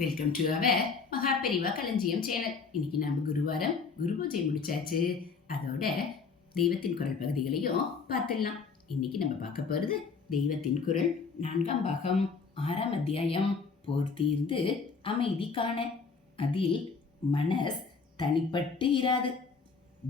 Welcome to our மகா பெரிவா களஞ்சியம் channel இன்னைக்கு நம்ம குருவாரம் குரு பூஜை முடிச்சாச்சு. அதோட தெய்வத்தின் குரல் பகுதிகளையும் பார்த்துடலாம். இன்னைக்கு நம்ம பார்க்க போகிறது தெய்வத்தின் குரல் நான்காம் பாகம் ஆறாம் அத்தியாயம். போர் தீர்ந்து அமைதி காண. அதில் மனஸ் தனிப்பட்டு இராது.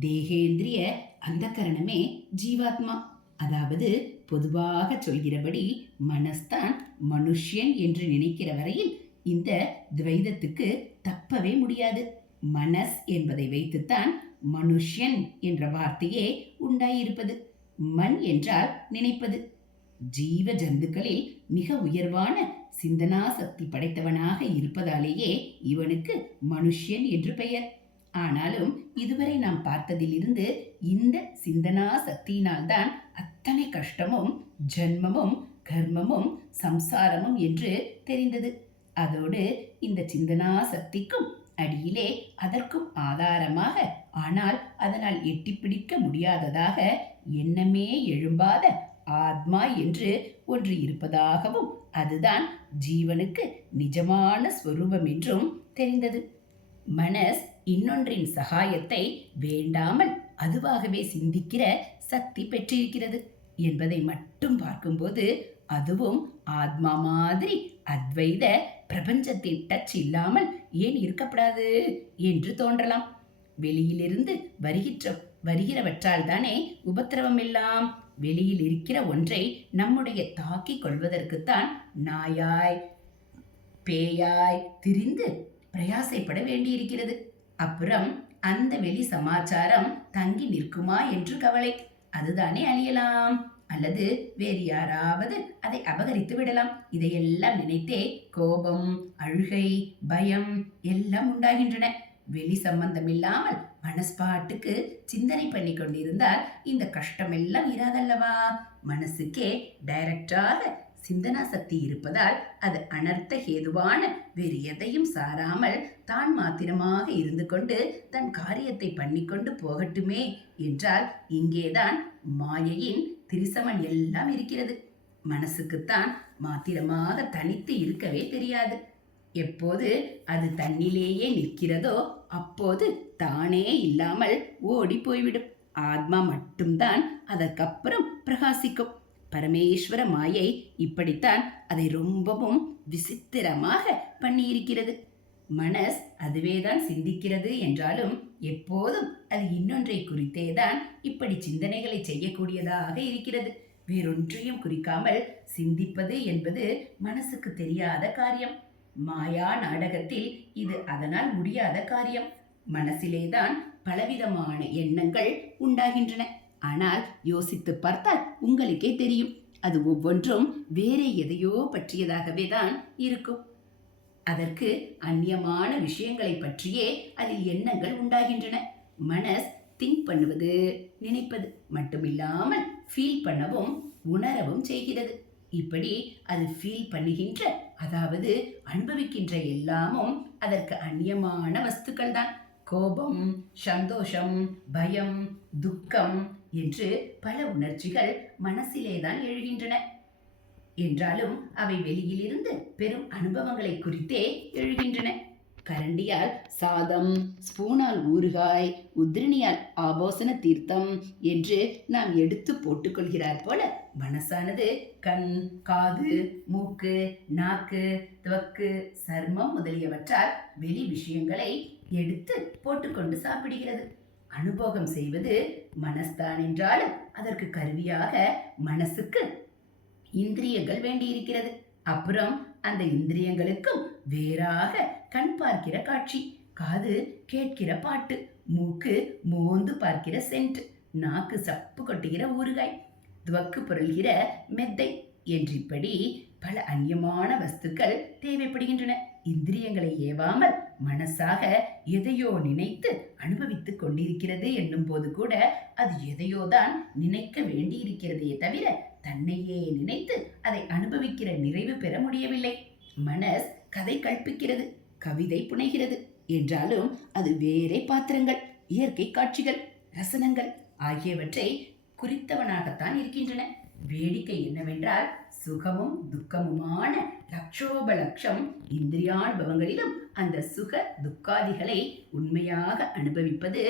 தேகேந்திரிய அந்த கரணமே ஜீவாத்மா. அதாவது பொதுவாக சொல்கிறபடி மனஸ்தான் மனுஷ்யன் என்று நினைக்கிற வரையில் இந்த துவைதத்துக்கு தப்பவே முடியாது. மனஸ் என்பதை வைத்துத்தான் மனுஷ்யன் என்ற வார்த்தையே உண்டாயிருப்பது. மண் என்றால் நினைப்பது. ஜீவ ஜந்துக்களில் மிக உயர்வான சிந்தனா சக்தி படைத்தவனாக இருப்பதாலேயே இவனுக்கு மனுஷ்யன் என்று பெயர். ஆனாலும் இதுவரை நாம் பார்த்ததிலிருந்து இந்த சிந்தனா சக்தியினால்தான் அத்தனை கஷ்டமும் ஜன்மமும் கர்மமும் சம்சாரமும் என்று தெரிந்தது. அதோடு இந்த சிந்தனா சக்திக்கும் அடியிலே அதற்கும் ஆதாரமாக ஆனால் அதனால் எட்டிப்பிடிக்க முடியாததாக எண்ணமே எழும்பாத ஆத்மா என்று ஒன்று இருப்பதாகவும் அதுதான் ஜீவனுக்கு நிஜமான ஸ்வரூபம் என்றும் தெரிந்தது. மனஸ் இன்னொன்றின் சகாயத்தை வேண்டாமல் அதுவாகவே சிந்திக்கிற சக்தி பெற்றிருக்கிறது என்பதை மட்டும் பார்க்கும்போது அதுவும் ஆத்மா மாதிரி அத்வைத பிரபஞ்சத்தின் டச் இல்லாமல் ஏன் இருக்கப்படாது? என்று தோன்றலாம். வெளியிலிருந்து வருகின்ற வருகிறவற்றால் தானே உபத்திரவம் எல்லாம் வெளியில் இருக்கிற ஒன்றை நம்முடைய தாக்கிக் கொள்வதற்குத்தான் நாயாய் பேயாய் திரிந்து பிரயாசைப்பட வேண்டியிருக்கிறது. அப்புறம் அந்த வெளி சமாச்சாரம் தங்கி நிற்குமா என்று கவலை. அதுதானே அழியலாம். அல்லது வேறு யாராவது அதை அபகரித்து விடலாம். இதையெல்லாம் நினைத்தே கோபம் அழுகை பயம் எல்லாம் உண்டாகின்றன. வெளி சம்பந்தம் இல்லாமல் மனஸ்பாட்டுக்கு சிந்தனை பண்ணி கொண்டிருந்தால் இந்த கஷ்டமெல்லாம் இராதல்லவா? மனசுக்கே டைரக்டாக சிந்தனா சக்தி இருப்பதால் அது அனர்த்த ஹேதுவான வேறு எதையும் சாராமல் தான் மாத்திரமாக இருந்து கொண்டு தன் காரியத்தை பண்ணிக்கொண்டு போகட்டுமே என்றால் இங்கேதான் மாயையின் திரிசமன் எல்லாம் இருக்கிறது. மனசுக்குத்தான் மாத்திரமாக தனித்து இருக்கவே தெரியாது. எப்போது அது தன்னிலேயே நிற்கிறதோ அப்போது தானே இல்லாமல் ஓடி போய்விடும். ஆத்மா மட்டும்தான் அதற்கப்புறம் பிரகாசிக்கும். பரமேஸ்வர மாயை இப்படித்தான் அதை ரொம்பவும் விசித்திரமாக பண்ணியிருக்கிறது. மனஸ் அதுவேதான் சிந்திக்கிறது என்றாலும் எப்போதும் அது இன்னொன்றை குறித்தேதான் இப்படி சிந்தனைகளை செய்யக்கூடியதாக இருக்கிறது. வேறொன்றையும் குறிக்காமல் சிந்திப்பது என்பது மனசுக்கு தெரியாத காரியம். மாயா நாடகத்தில் இது அதனால் முடியாத காரியம். மனசிலேதான் பலவிதமான எண்ணங்கள் உண்டாகின்றன. ஆனால் யோசித்து பார்த்தால் உங்களுக்கே தெரியும். அது ஒவ்வொன்றும் வேறே எதையோ பற்றியதாகவே தான் இருக்கும். அதற்கு அந்நியமான விஷயங்களை பற்றியே அதில் எண்ணங்கள் உண்டாகின்றன. மனஸ் திங்க் பண்ணுவது நினைப்பது மட்டுமில்லாமல் ஃபீல் பண்ணவும் உணரவும் செய்கிறது. இப்படி அது ஃபீல் பண்ணுகின்ற அதாவது அனுபவிக்கின்ற எல்லாமும் அதற்கு அந்நியமான வஸ்துக்கள் தான் கோபம் சந்தோஷம் பயம் துக்கம் என்று பல உணர்ச்சிகள் மனசிலே தான் எழுகின்றன. என்றாலும் அவை வெளியிலிருந்து பெரும் அனுபவங்களை குறித்தே எழுகின்றன. கரண்டியால் சாதம் ஸ்பூனால் ஊறுகாய் உத்ரிணியால் ஆபோசன தீர்த்தம் என்று நாம் எடுத்து போட்டுக்கொள்கிறார் போல மனசானது கண் காது மூக்கு நாக்கு துவக்கு சர்மம் முதலியவற்றால் வெளி விஷயங்களை எடுத்து போட்டுக்கொண்டு சாப்பிடுகிறது. அனுபோகம் செய்வது மனஸ்தான் என்றாலும் அதற்கு கருவியாக மனசுக்கு இந்திரியங்கள் வேண்டியிருக்கிறது. அப்புறம் அந்த இந்திரியங்களுக்கும் வேறாக கண் பார்க்கிற காட்சி காது கேட்கிற பாட்டு மூக்கு மோந்து பார்க்கிற சென்ட் நாக்கு சப்பு கொட்டுகிற ஊறுகாய் துவக்கு புரள்கிற மெத்தை என்றிப்படி பல அந்நியமான வஸ்துக்கள் தேவைப்படுகின்றன. இந்திரியங்களை ஏவாமல் மனசாக எதையோ நினைத்து அனுபவித்துக் கொண்டிருக்கிறது என்னும் போது கூட அது எதையோ தான் நினைக்க வேண்டியிருக்கிறதே தவிர தன்னையே நினைத்து அதை அனுபவிக்கிற நிறைவு பெற முடியவில்லை. மனஸ் கதை கற்பிக்கிறது கவிதை புனைகிறது. என்றாலும் அது வேறே பாத்திரங்கள் இயற்கை காட்சிகள் ரசனங்கள் ஆகியவற்றை குறித்தவனாகத்தான் இருக்கின்றன. வேடிக்கை என்னவென்றால் சுகமும் துக்கமுமான லட்சோப லட்சம் இந்திரியானுபவங்களிலும் அந்த சுக துக்காதிகளை உண்மையாக அனுபவிப்பது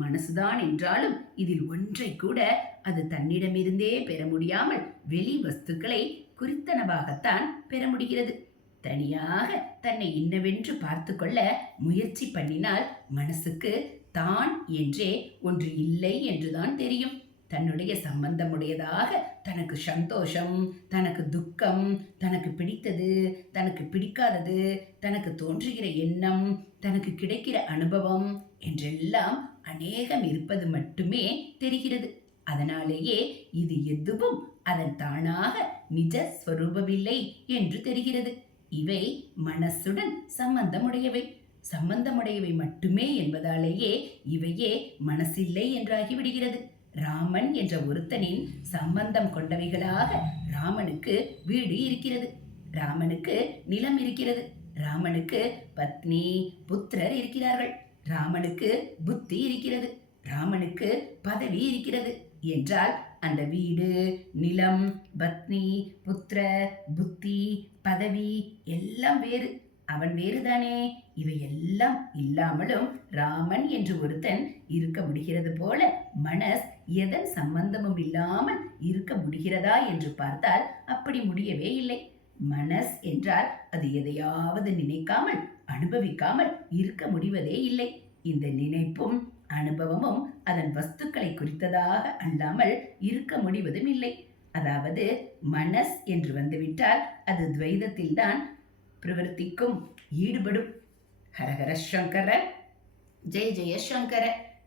மனசுதான் என்றாலும் இதில் ஒன்றை கூட அது தன்னிடமிருந்தே பெற முடியாமல் வெளி வஸ்துக்களை குறித்தனவாகத்தான் பெற முடிகிறது. தனியாக தன்னை இன்னவென்று பார்த்து கொள்ள முயற்சி பண்ணினால் மனசுக்கு தான் என்றே ஒன்று இல்லை என்றுதான் தெரியும். தன்னுடைய சம்பந்தமுடையதாக தனக்கு சந்தோஷம் தனக்கு துக்கம் தனக்கு பிடித்தது தனக்கு பிடிக்காதது தனக்கு தோன்றுகிற எண்ணம் தனக்கு கிடைக்கிற அனுபவம் என்றெல்லாம் அநேகம் இருப்பது மட்டுமே தெரிகிறது. அதனாலேயே இது எதுவும் அதன் தானாக நிஜ ஸ்வரூபமில்லை என்று தெரிகிறது. இவை மனசுடன் சம்பந்தமுடையவை. சம்பந்தமுடையவை மட்டுமே என்பதாலேயே இவையே மனசில்லை என்றாகிவிடுகிறது. ராமன் என்ற ஒருத்தனின் சம்பந்தம் கொண்டவைகளாக ராமனுக்கு வீடு இருக்கிறது. ராமனுக்கு நிலம் இருக்கிறது. ராமனுக்கு பத்னி புத்திரர் இருக்கிறார்கள். ராமனுக்கு புத்தி இருக்கிறது. ராமனுக்கு பதவி இருக்கிறது. என்றால் அந்த வீடு நிலம் பத்னி புத்திர புத்தி பதவி எல்லாம் வேறு. அவன் வேறுதானே? இவையெல்லாம் இல்லாமலும் ராமன் என்று ஒருத்தன் இருக்க முடிகிறது போல மனஸ் எதன் சம்பந்தமும் இல்லாமல் இருக்க முடிகிறதா என்று பார்த்தால் அப்படி முடியவே இல்லை. மனஸ் என்றால் அது எதையாவது நினைக்காமல் அனுபவிக்காமல் இருக்க முடிவதே இல்லை. இந்த நினைப்பும் அனுபவமும் அதன் வஸ்துக்களை குறித்ததாக அல்லாமல் இருக்க முடிவதும் இல்லை. அதாவது மனஸ் என்று வந்துவிட்டால் அது துவைதத்தில்தான் பிரவர்த்திக்கும் ஈடுபடும். ஹரஹர சங்கர ஜெய ஜெய சங்கர.